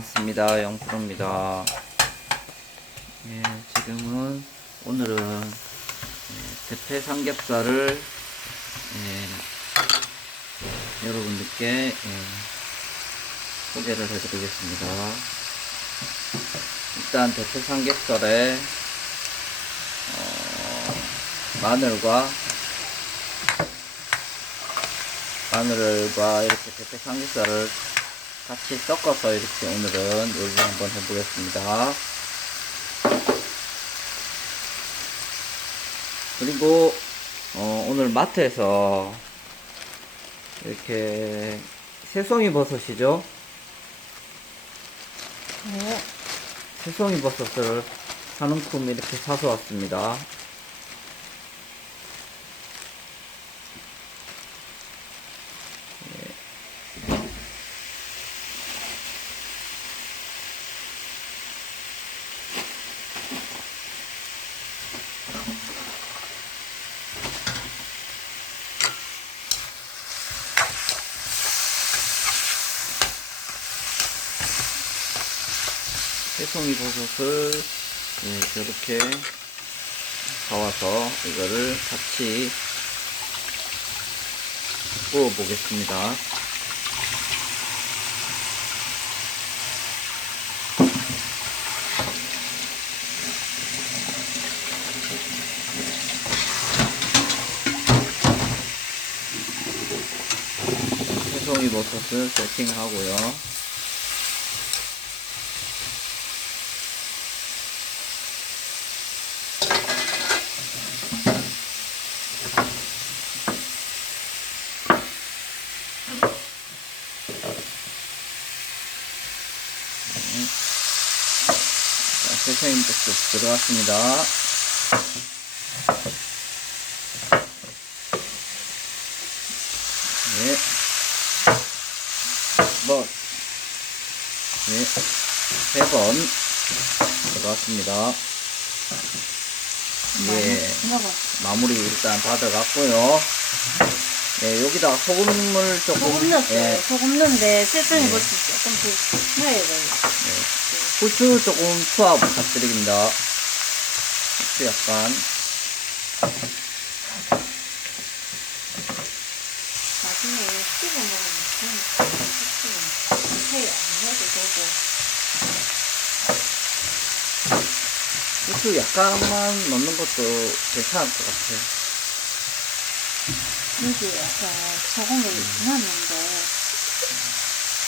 반갑습니다. 영프로입니다. 예, 지금은 오늘은 예, 대패 삼겹살을 예, 여러분들께 예, 소개를 해드리겠습니다. 일단 대패 삼겹살에 어, 마늘과 마늘과 이렇게 대패 삼겹살을 같이 섞어서 이렇게 오늘은 요리 한번 해보겠습니다. 그리고 어, 오늘 마트에서 이렇게 새송이 버섯이죠. 네. 새송이 버섯을 한 움큼 이렇게 사서 왔습니다. 새송이 버섯을 예, 저렇게 사와서 이거를 같이 구워 보겠습니다. 새송이 버섯을 세팅하고요. 자, 세상인 버섯 들어갔습니다. 네. 번. 네. 세 번. 들어갔습니다. 예. 마무리 일단 다 들어갔고요. 네, 여기다가 소금을 조금. 소금 넣었어요. 예, 소금 넣는데 세상이 네. 버섯 조금 더 넣어야 돼요. 후추 조금 투하 부탁드립니다. 후추 약간. 나중에 씹어 먹으면 그냥 후추 해요. 안 넣어도 되고. 후추 약간만 넣는 것도 괜찮을 것 같아요. 여기 약간 소금을 넣었는데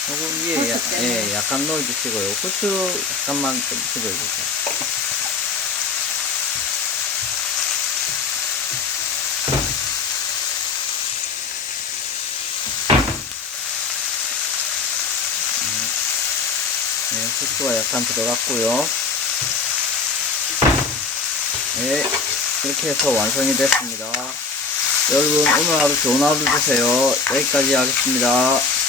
조금 위에 야. 예, 약간 넣어주시고요. 후추 약간만 좀 집어주세요. 음, 네, 후추가 약간 들어갔고요. 네, 이렇게 해서 완성이 됐습니다. 여러분, 오늘 하루 좋은 하루 되세요. 여기까지 하겠습니다.